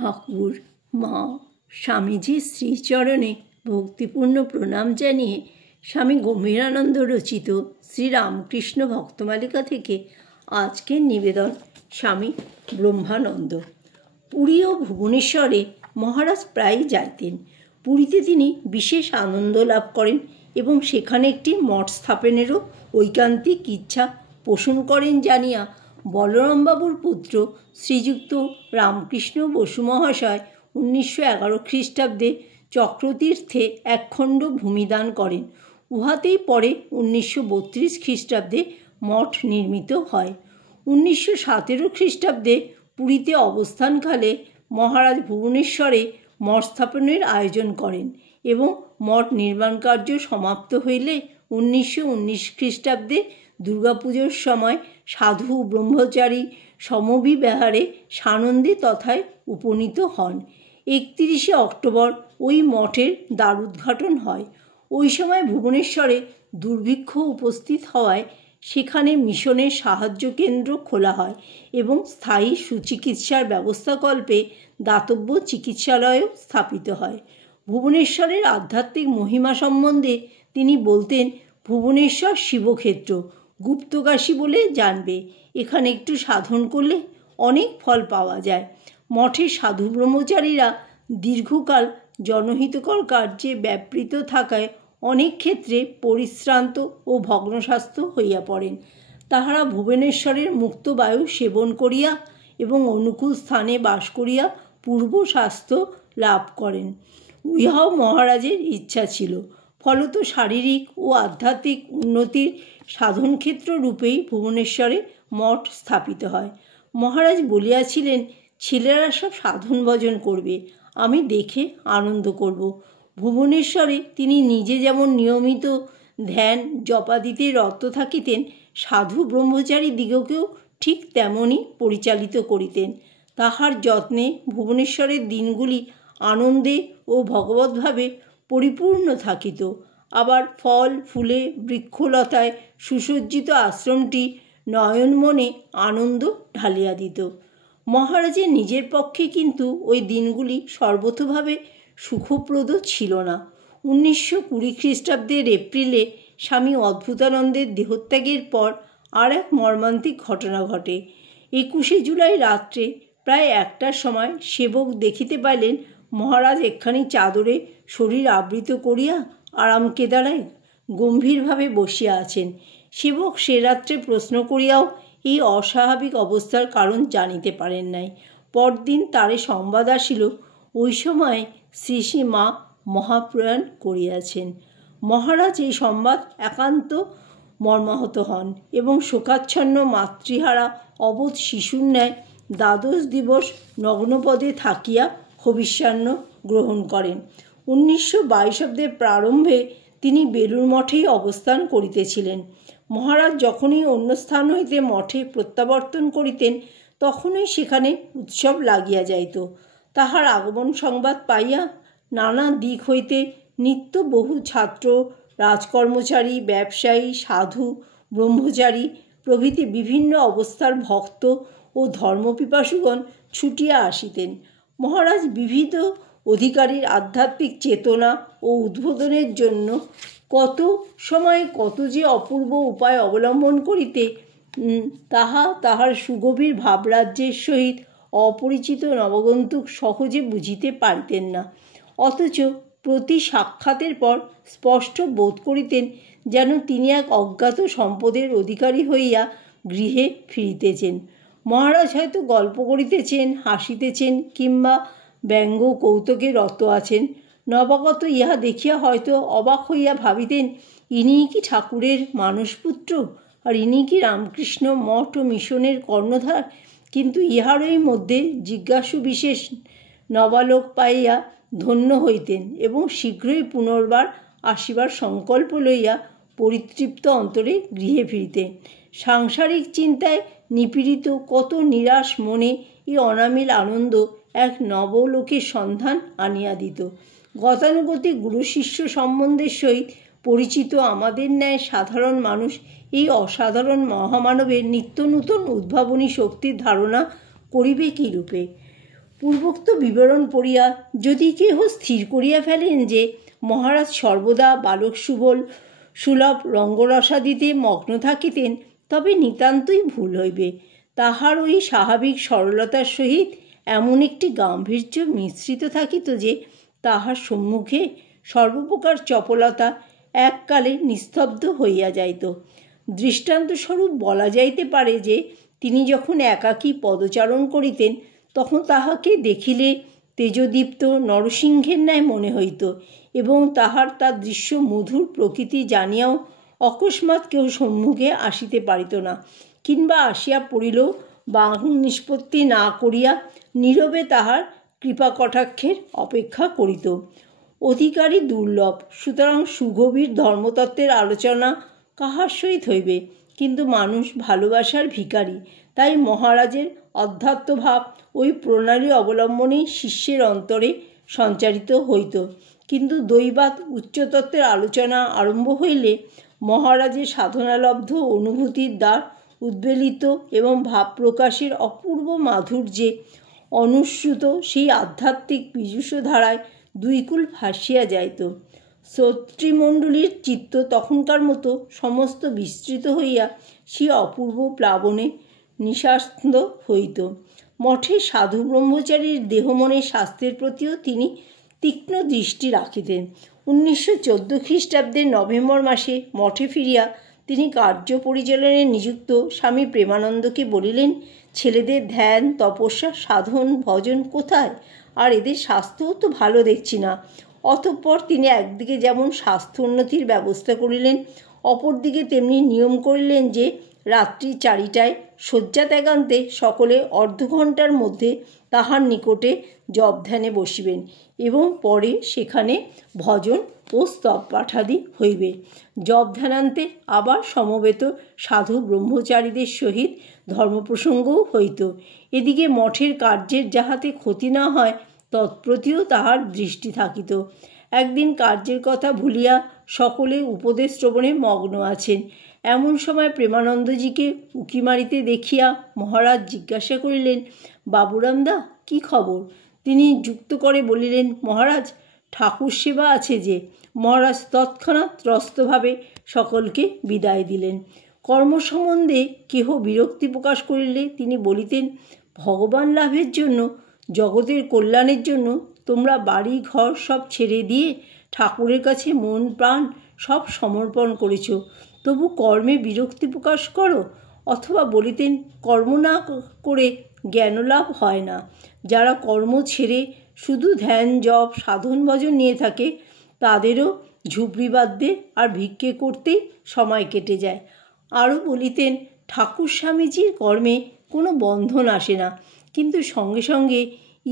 ঠাকুর, মা, স্বামীজির শ্রীচরণে ভক্তিপূর্ণ প্রণাম জানিয়ে স্বামী গম্ভীরানন্দ রচিত শ্রীরামকৃষ্ণ ভক্তমালিকা থেকে আজকের নিবেদন স্বামী ব্রহ্মানন্দ। পুরী ও ভুবনেশ্বরে মহারাজ প্রায়ই যাইতেন। পুরীতে তিনি বিশেষ আনন্দ লাভ করেন এবং সেখানে একটি মঠ স্থাপনেরও ঐকান্তিক ইচ্ছা পোষণ করেন জানিয়া বলরামবাবুর পুত্র শ্রীযুক্ত রামকৃষ্ণ বসু মহাশয় 1911 খ্রিস্টাব্দে চক্রতীর্থে একখণ্ড ভূমিদান করেন। উহাতেই পরে 1932 খ্রিস্টাব্দে মঠ নির্মিত হয়। 1917 খ্রিস্টাব্দে পুরীতে অবস্থানকালে মহারাজ ভুবনেশ্বরে মঠ স্থাপনের আয়োজন করেন এবং মঠ নির্মাণ কার্য সমাপ্ত হইলে 1919 খ্রিস্টাব্দে দুর্গাপুজোর সময় সাধু ব্রহ্মচারী সমবিহারে সানন্দে তথায় উপনীত হন। 31 অক্টোবর ওই মঠের দ্বারোদ্ঘাটন হয়। ওই সময় ভুবনেশ্বরে দুর্ভিক্ষ উপস্থিত হওয়ায় সেখানে মিশনের সাহায্য কেন্দ্র খোলা হয় এবং স্থায়ী সুচিকিৎসার ব্যবস্থাকল্পে দাতব্য চিকিৎসালয়ও স্থাপিত হয়। ভুবনেশ্বরের আধ্যাত্মিক মহিমা সম্বন্ধে তিনি বলতেন, ভুবনেশ্বর শিবক্ষেত্র, গুপ্তকাশী বলে জানবে। এখানে একটু সাধন করলে অনেক ফল পাওয়া যায়। মঠের সাধু ব্রহ্মচারীরা দীর্ঘকাল জনহিতকর কার্যে ব্যাপৃত থাকায় অনেক ক্ষেত্রে পরিশ্রান্ত ও ভগ্নস্বাস্থ্য হইয়া পড়েন। তাহারা ভুবনেশ্বরের মুক্ত বায়ু সেবন করিয়া এবং অনুকূল স্থানে বাস করিয়া পূর্ব স্বাস্থ্য লাভ করেন। ইহাও মহারাজের ইচ্ছা ছিল। ফলত শারীরিক ও আধ্যাত্মিক উন্নতির সাধনক্ষেত্র রূপেই ভুবনেশ্বরে মঠ স্থাপিত হয়। মহারাজ বলিয়াছিলেন, ছেলেরা সব সাধন ভজন করবে, আমি দেখে আনন্দ করব। ভুবনেশ্বরে তিনি নিজে যেমন নিয়মিত ধ্যান জপাদিতে রত থাকিতেন, সাধু ব্রহ্মচারী দিগকেও ঠিক তেমনই পরিচালিত করিতেন। তাহার যত্নে ভুবনেশ্বরের দিনগুলি আনন্দে ও ভগবদ্ভাবে পরিপূর্ণ থাকিত। আবার ফল ফুলে বৃক্ষলতায় সুসজ্জিত আশ্রমটি নয়নমনে আনন্দ ঢালিয়া দিত। মহারাজের নিজের পক্ষে কিন্তু ওই দিনগুলি সর্বতোভাবে সুখপ্রদ ছিল না। 1920 খ্রিস্টাব্দের এপ্রিলে স্বামী অদ্ভুতানন্দের দেহত্যাগের পর আর এক মর্মান্তিক ঘটনা ঘটে। 21 জুলাই রাত্রে প্রায় 1টার সময় সেবক দেখিতে পাইলেন মহারাজ একখানি চাদরে শরীর আবৃত করিয়া আরাম কেদারায় গম্ভীরভাবে বসিয়া আছেন। সেবক সে রাত্রে প্রশ্ন করিয়াও এই অস্বাভাবিক অবস্থার কারণ জানিতে পারেন নাই। পরদিন তারে সংবাদ আসিল, ওই সময় শ্রী শ্রী মা মহাপ্রয়াণ করিয়াছেন। মহারাজ এই সংবাদ একান্ত মর্মাহত হন এবং শোকাচ্ছন্ন মাতৃহারা অবোধ শিশুর ন্যায় 12 দিবস নগ্নপদে থাকিয়া হবিষ্যান্ন গ্রহণ করেন। 1922 প্রারম্ভে তিনি বেলুড় মঠেই অবস্থান করিতেছিলেন। মহারাজ যখনই অন্য স্থান হইতে মঠে প্রত্যাবর্তন করিতেন, তখনই সেখানে উৎসব লাগিয়া যাইত। তাহার আগমন সংবাদ পাইয়া নানা দিক হইতে নিত্য বহু ছাত্র, রাজকর্মচারী, ব্যবসায়ী, সাধু, ব্রহ্মচারী প্রভৃতি বিভিন্ন অবস্থার ভক্ত ও ধর্মপিপাসুগণ ছুটিয়া আসিতেন। মহারাজ বিবিধ অধিকারীর আধ্যাত্মিক চেতনা ও উদ্বোধনের জন্য কত সময় কত যে অপূর্ব উপায় অবলম্বন করিতে তাহার সুগভীর ভাবরাজ্যের সহিত অপরিচিত নবগন্তুক সহজে বুঝিতে পারিতেন না। অথচ প্রতি সাক্ষাতের পর স্পষ্ট বোধ করিতেন যেন তিনি এক অজ্ঞাত সম্পদের অধিকারী হইয়া গৃহে ফিরিতেছেন। মহারাজ হয়তো গল্প করিতেছেন, হাসিতেছেন কিংবা ব্যঙ্গ কৌতুকে রত আছেন। নবাগত ইহা দেখিয়া হয়তো অবাক হইয়া ভাবিতেন, ইনিই কি ঠাকুরের মানসপুত্র, আর ইনি কি রামকৃষ্ণ মঠ ও মিশনের কর্ণধার। কিন্তু ইহারই মধ্যে জিজ্ঞাসু বিশেষ নবালোক পাইয়া ধন্য হইতেন এবং শীঘ্রই পুনর্বার আসিবার সংকল্প লইয়া পরিতৃপ্ত অন্তরে গৃহে ফিরিতেন। সাংসারিক চিন্তায় নিপীড়িত কত নিরাশ মনে এই অনামিল আনন্দ এক নবলোকের সন্ধান আনিয়া দিত। গতানুগতিক গুরু শিষ্য সম্বন্ধের সহিত পরিচিত আমাদের ন্যায় সাধারণ মানুষ এই অসাধারণ মহামানবের নিত্য নূতন উদ্ভাবনী শক্তির ধারণা করিবে কী রূপে? পূর্বোক্ত বিবরণ পড়িয়া যদি কেহ স্থির করিয়া ফেলেন যে মহারাজ সর্বদা বালক সুলভ রঙ্গরসাদিতে মগ্ন থাকিতেন, তবে নিতান্তই ভুল হইবে। তাহার ওই স্বাভাবিক সরলতার সহিত এমন একটি গাম্ভীর্য মিশ্রিত থাকিত যে তাহার সম্মুখে সর্বপ্রকার চপলতা এককালে নিস্তব্ধ হইয়া যাইত। দৃষ্টান্তস্বরূপ বলা যাইতে পারে যে তিনি যখন একাকী পদচারণ করিতেন, তখন তাহাকে দেখিলে তেজদীপ্ত নরসিংহের ন্যায় মনে হইত, এবং তাহার দৃশ্য মধুর প্রকৃতি জানিয়াও অকস্মাৎ কেউ সম্মুখে আসিতে পারিত না, কিংবা আসিয়া পড়িলেও বাহ্ নিষ্পত্তি না করিয়া নীরবে তাহার কৃপাকটাক্ষের অপেক্ষা করিত। অধিকারী দুর্লভ, সুতরাং সুগভীর ধর্মতত্ত্বের আলোচনা কাহার সহিত হইবে? কিন্তু মানুষ ভালোবাসার ভিখারি, তাই মহারাজের অধ্যাত্মভাব ওই প্রণালী অবলম্বনেই শিষ্যের অন্তরে সঞ্চারিত হইত। কিন্তু দৈবাৎ উচ্চতত্ত্বের আলোচনা আরম্ভ হইলে মহারাজের সাধনালব্ধ অনুভূতির দ্বার উদ্বেলিত এবং ভাব প্রকাশের অপূর্ব মাধুর্যে অনুস্যুত সেই আধ্যাত্মিক পীযূষধারায় দুইকুল ভাসিয়া যাইত। শ্রোতৃমণ্ডলীর চিত্ত তখনকার মতো সমস্ত বিস্তৃত হইয়া সেই অপূর্ব প্লাবনে নিঃসান্দ হইত। মঠের সাধু ব্রহ্মচারীর দেহমনের স্বাস্থ্যের প্রতিও তিনি তীক্ষ্ণ দৃষ্টি রাখিতেন। 1914 খ্রিস্টাব্দের নভেম্বর মাসে মঠে ফিরিয়া তিনি কার্য পরিচালনায় নিযুক্ত স্বামী প্রেমানন্দকে বলিলেন, ছেলেদের ধ্যান, তপস্যা, সাধন, ভজন কোথায়? আর এদের স্বাস্থ্যও তো ভালো দেখছি না। অতঃপর তিনি একদিকে যেমন স্বাস্থ্য উন্নতির ব্যবস্থা করিলেন, অপরদিকে তেমনি নিয়ম করিলেন যে রাত্রি 4টায় শয্যা ত্যাগান্তে সকলে অর্ধঘণ্টার মধ্যে তাহার নিকটে জপ ধ্যানে বসিবেন, এবং পরে সেখানে ভজন ও স্তব পাঠাদি হইবে। জপ ধ্যানান্তে আবার সমবেত সাধু ব্রহ্মচারীদের সহিত ধর্মপ্রসঙ্গও হইত। এদিকে মঠের কার্যের যাহাতে ক্ষতি না হয় তৎপ্রতিও তাহার দৃষ্টি থাকিত। একদিন কার্যের কথা ভুলিয়া সকলে উপদেশ শ্রবণে মগ্ন আছেন। এমন সময় প্রেমানন্দজিকে উঁকি মারিতে দেখিয়া মহারাজ জিজ্ঞাসা করিলেন, বাবুরামদা, কি খবর? তিনি যুক্ত করে বলিলেন, মহারাজ, ঠাকুর সেবা আছে যে। মহারাজ তৎক্ষণাৎ ত্রস্তভাবে সকলকে বিদায় দিলেন। কর্ম সম্বন্ধে কেহ বিরক্তি প্রকাশ করিলে তিনি বলিতেন, ভগবান লাভের জন্য, জগতের কল্যাণের জন্য তোমরা বাড়ি ঘর সব ছেড়ে দিয়ে ঠাকুরের কাছে মন প্রাণ সব সমর্পণ করেছ, তবু কর্মে বিরক্তি প্রকাশ করো। অথবা বলিতেন, কর্ম না করে জ্ঞানলাভ হয় না। যারা কর্ম ছেড়ে শুধু ধ্যান, জপ, সাধন, ভজন নিয়ে থাকে, তাদেরও ঝুপড়ি বাঁধতে আর ভিক্ষে করতেই সময় কেটে যায়। আরও বলিতেন, ঠাকুর স্বামীজির কর্মে কোনো বন্ধন আসে না, কিন্তু সঙ্গে সঙ্গে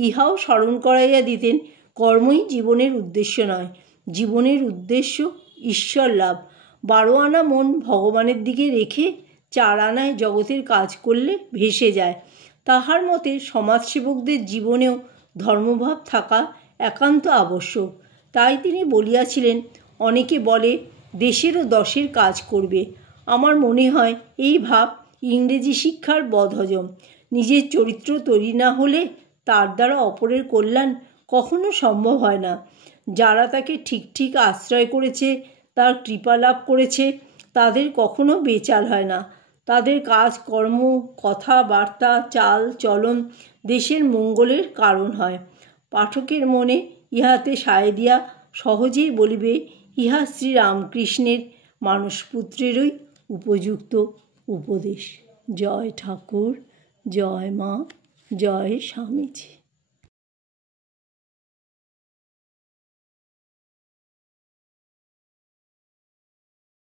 ইহাও স্মরণ করাইয়া দিতেন, কর্মই জীবনের উদ্দেশ্য নয়, জীবনের উদ্দেশ্য ঈশ্বর লাভ। 12 আনা মন ভগবানের দিকে রেখে 4 আনায় জগতের কাজ করলে ভেসে যায়। তাহার মতে সমাজসেবকদের জীবনেও ধর্মভাব থাকা একান্ত আবশ্যক। তাই তিনি বলিয়াছিলেন, অনেকে বলে দেশেরও দশের কাজ করবে। আমার মনে হয় এই ভাব ইংরেজি শিক্ষার বদহজম। নিজের চরিত্র তৈরি না হলে তার দ্বারা অপরের কল্যাণ কখনো সম্ভব হয় না। যারা তাকে ঠিক ঠিক আশ্রয় করেছে, তার কৃপা লাভ করেছে, তাদের কখনো বেচাল হয় না। তাদের কাজ, কর্ম, কথাবার্তা, চাল চলন দেশের মঙ্গলের কারণ হয়। পাঠকের মনে ইহাতে সায় দিয়া সহজেই বলিবে, ইহা শ্রীরামকৃষ্ণের মানসপুত্রেরই উপযুক্ত উপদেশ। জয় ঠাকুর, জয় মা, জয় স্বামীজি।